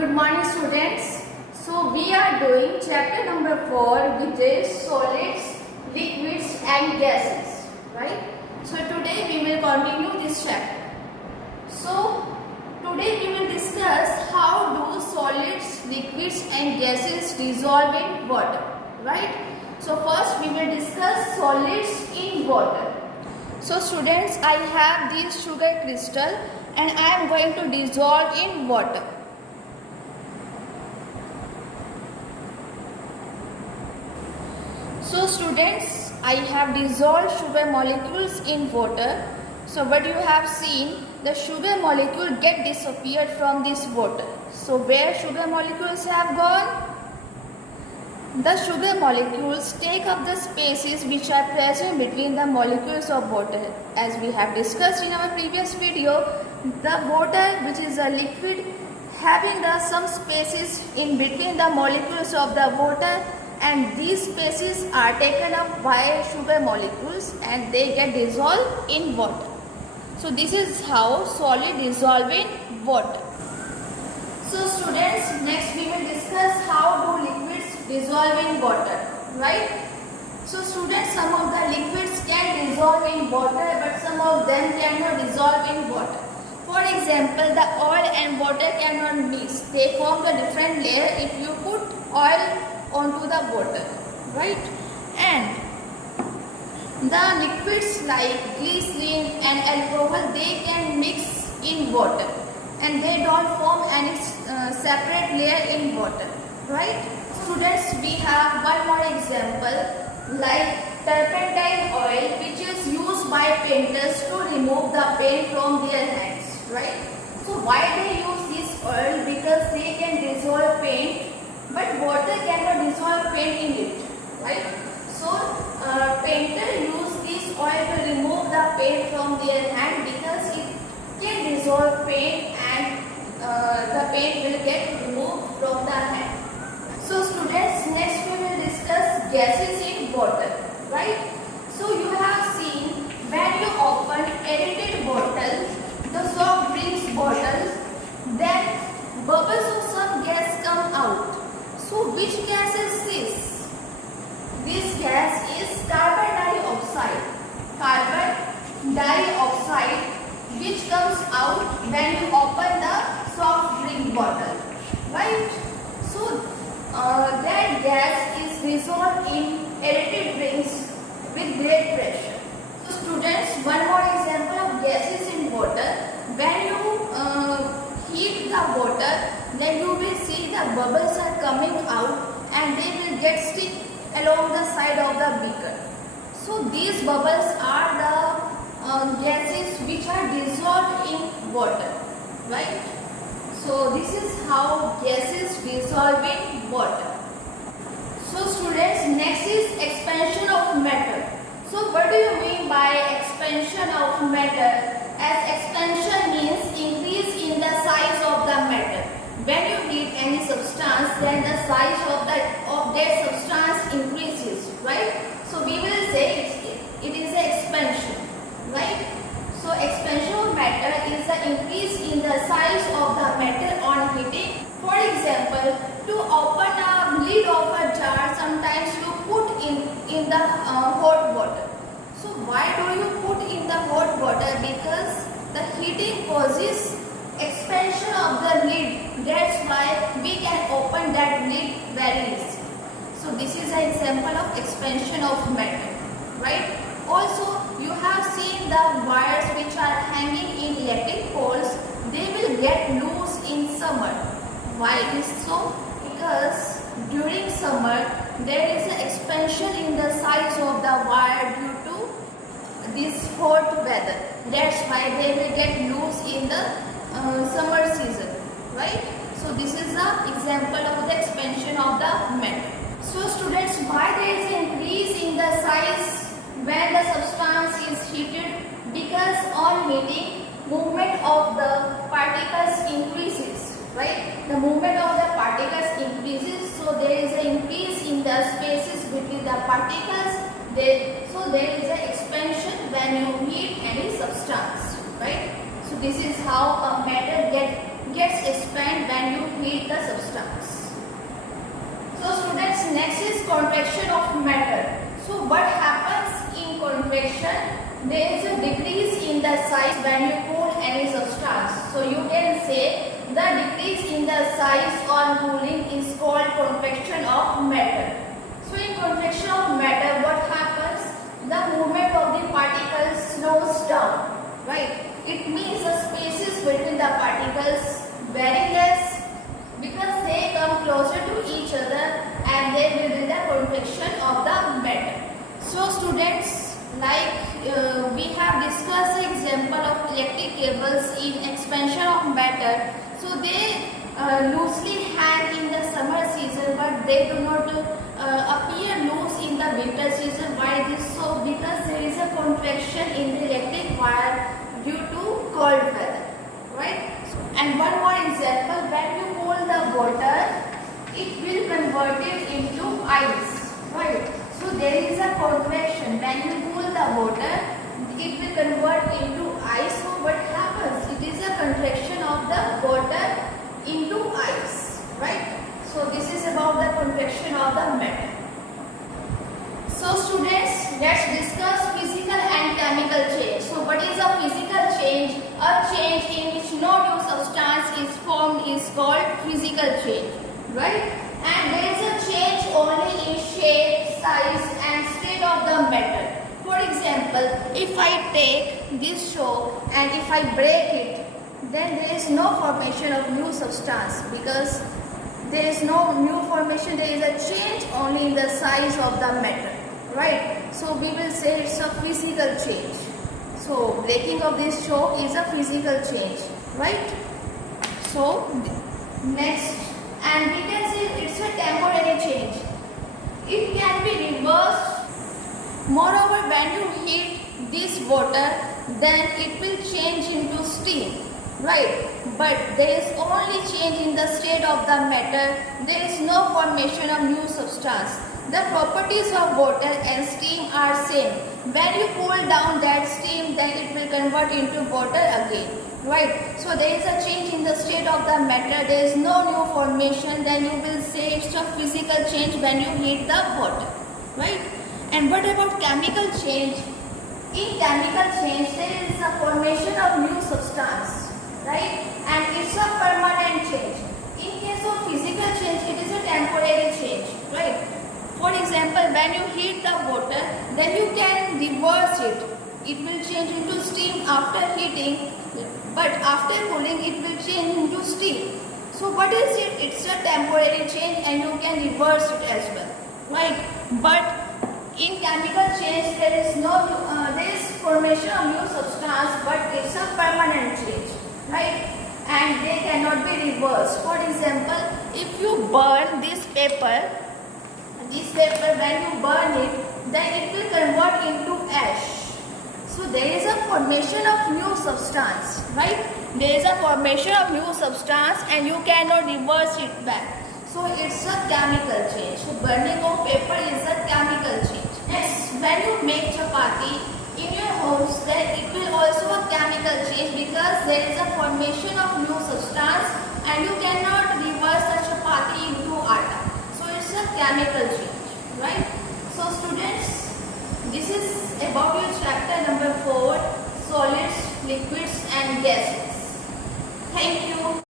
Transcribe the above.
Good morning students. So we are doing chapter number 4, which is solids, liquids and gases, right? So today we will continue this chapter. So today we will discuss how do solids, liquids and gases dissolve in water, right? So first we will discuss solids in water. So students, I have this sugar crystal and I am going to dissolve in water. So students, I have dissolved sugar molecules in water. So what you have seen, the sugar molecule get disappeared from this water. So where sugar molecules have gone? The sugar molecules take up the spaces which are present between the molecules of water. As we have discussed in our previous video, the water, which is a liquid, having some spaces in between the molecules of the water, and these spaces are taken up by sugar molecules and they get dissolved in water. So this is how solid dissolve in water. So students, next we will discuss how do liquids dissolve in water, right? So students, some of the liquids can dissolve in water, but some of them cannot dissolve in water. For example, the oil and water cannot mix. They form a different layer if you put oil onto the water, right? And the liquids like glycerin and alcohol, they can mix in water and they don't form any separate layer in water, right? Students, we have one more example like turpentine oil, which is used by painters to remove the paint from their hands, right? So why they use this oil? Because they can dissolve paint, but water cannot dissolve paint in it, right? So painter use this oil to remove the paint from their hand because it can dissolve paint and the paint will get removed from the hand. So students, next we will discuss gases in water, right? So you have seen when you open aerated bottle, the soft drinks bottles, then bubbles of some gas come out. So which gas is this? This gas is carbon dioxide. Carbon dioxide, which comes out when you open the soft drink bottle, right? So that gas is dissolved in aerated drinks with great pressure. So students, one more example of gases in water. When you heat the water, then you will see the bubbles are coming out and they will get stick along the side of the beaker. So these bubbles are the gases which are dissolved in water, right? So this is how gases dissolve in water. So students, next is expansion of matter. So what do you mean by expansion of matter? As expansion means increase in the size of the matter. When you heat any substance, then the size of that substance increases, right? So we will say it is an expansion, right? So expansion of matter is the increase in the size of the matter on heating. For example, to open a lid of a jar, sometimes you put in the hot water. So why do you put in the hot water? Because the heating causes expansion of the lid. That's why we can open that lid very easily. So this is an example of expansion of matter, right? Also, you have seen the wires which are hanging in electric poles. They will get loose in summer. Why is so? Because during summer there is an expansion in the size of the wire due to this hot weather. That's why they will get loose in the summer season, right? So this is the example of the expansion of the matter. So students, why there is an increase in the size when the substance is heated? Because on heating, movement of the particles increases, right? The movement of the particles increases, so there is an increase in the spaces between the particles. So there is an expansion when you heat any substance, right? So this is how a matter gets gets expanded when you heat the substance. So students, next is contraction of matter. So what happens in contraction? There is a decrease in the size when you cool any substance. So you can say the decrease in the size on cooling is called contraction of matter. So in contraction of matter, what happens? The movement of the particles slows down, right? It means the spaces between the particles very less because they come closer to each other and they will be the contraction of the matter. So students, we have discussed the example of electric cables in expansion of matter. So they loosely hang in the summer season, but they do not appear loose in the winter season. Why this so? Because there is a contraction in the electric wire due to cold weather, right? And one more example, when you cool the water, it will convert it into ice, right? So there is a contraction. When you cool the water, it will convert into ice. So what happens? It is a contraction of the water into ice, right? So this is about the contraction of the matter. So students, let's discuss physical and chemical change. So what is a physical change? A change in which no new substance is formed is called physical change, right? And there is a change only in shape, size and state of the metal. For example, if I take this chalk and if I break it, then there is no formation of new substance because there is no new formation, there is a change only in the size of the metal, right? So we will say it's a physical change. So breaking of this chalk is a physical change, right? So next, and we can say it's a temporary change. It can be reversed. Moreover, when you heat this water, then it will change into steam, right? But there is only change in the state of the matter. There is no formation of new substance. The properties of water and steam are same. When you cool down that steam, then it will convert into water again, right? So there is a change in the state of the matter. There is no new formation. Then you will say it's a physical change when you heat the water, right? And what about chemical change? In chemical change, there is a formation of new substance, right? And it's a permanent change. In case of physical change, it is a temporary change, right? For example, when you heat the water, then you can reverse it. It will change into steam after heating, but after cooling, it will change into steam. So what is it? It's a temporary change and you can reverse it as well, right? But in chemical change, there is formation of new substance, but it's a permanent change, right? And they cannot be reversed. For example, if you burn this paper when you burn it, then it will convert into ash. So there is a formation of new substance, right? There is a formation of new substance and you cannot reverse it back. So it's a chemical change. So burning of paper is a chemical change. Next, when you make chapati in your homes, then it will also a chemical change because there is a formation of new substance and you cannot reverse the chapati into atta. So it's a chemical change, right? So students, this is about your chapter number 4, solids, liquids and gases.